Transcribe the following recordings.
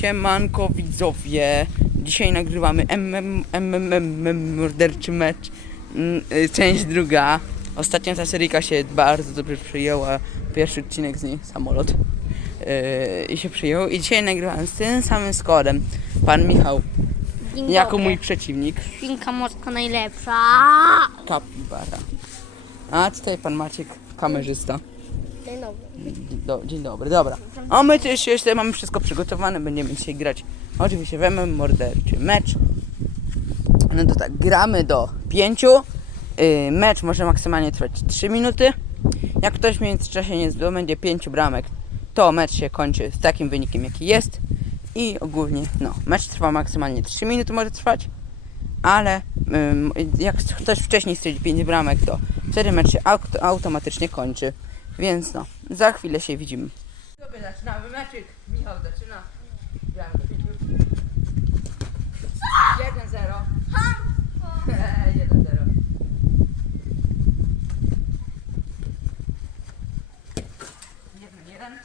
Siemanko widzowie. Dzisiaj nagrywamy MM, MMM morderczy mecz. Mm, y, Część druga. Ostatnio ta seryjka się bardzo dobrze przyjęła. Pierwszy odcinek z niej, samolot. Yy, I się przyjął. I dzisiaj nagrywam z tym samym składem. Pan Michał, Dzień jako dobry. mój przeciwnik. Świnka morska najlepsza. Kapibara. A tutaj pan Maciek, kamerzysta. Dzień dobry. Do, dzień dobry, dobra. A my też jeszcze mamy wszystko przygotowane, będziemy dzisiaj grać oczywiście w MM morderczy mecz. No to tak, gramy do pięciu. Yy, mecz może maksymalnie trwać 3 minuty. Jak ktoś w międzyczasie nie zdobędzie pięciu bramek, to mecz się kończy z takim wynikiem jaki jest. I ogólnie, no, mecz trwa maksymalnie 3 minuty może trwać. Ale jak ktoś wcześniej strzeli 5 bramek, to wtedy mecz się aut- automatycznie kończy. Więc no, za chwilę się widzimy. Sobie zaczynamy meczyk. Michał zaczyna. Gramy do pięciu. 1-0. 1-0. Jeden, jeden.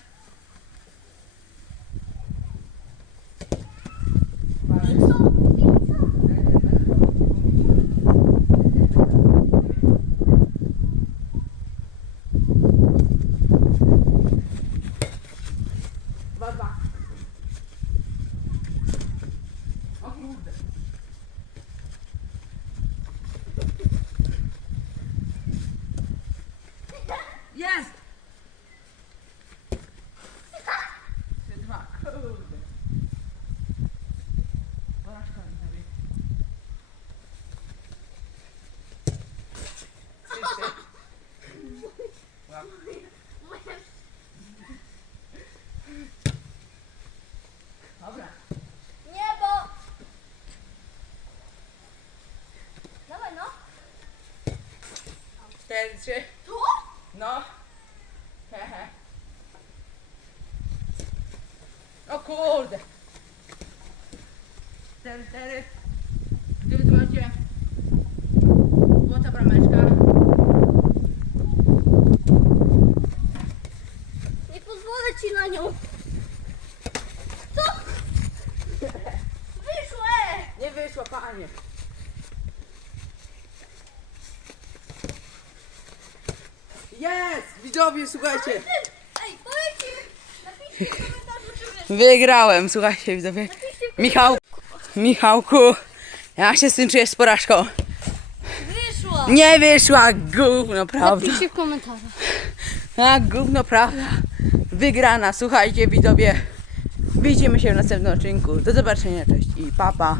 Dwa, dwa. O kurde. Jest! Trzy, dwa, kurde. Porażka widzowie. Trzy, trzy. Łap. Dobra. Niebo! Dawaj no. Cztery, trzy. Tu? No. Hehe. O kurde. Cztery, cztery. Gdyby to macie złota brameczka. Nie pozwolę ci na nią. Co? Wyszło! e! Nie wyszła, panie. Jest! Widzowie, słuchajcie. Ej, powiedzcie! Napiszcie w komentarzu, czy. Wygrałem, słuchajcie, widzowie. Michał, Michałku, jak się z tym czujesz z porażką? Wyszło! Nie wyszła, gówno, prawda. Napiszcie w komentarzu. A, gówno, prawda. Wygrana, słuchajcie, widzowie. Widzimy się w następnym odcinku. Do zobaczenia, cześć i papa.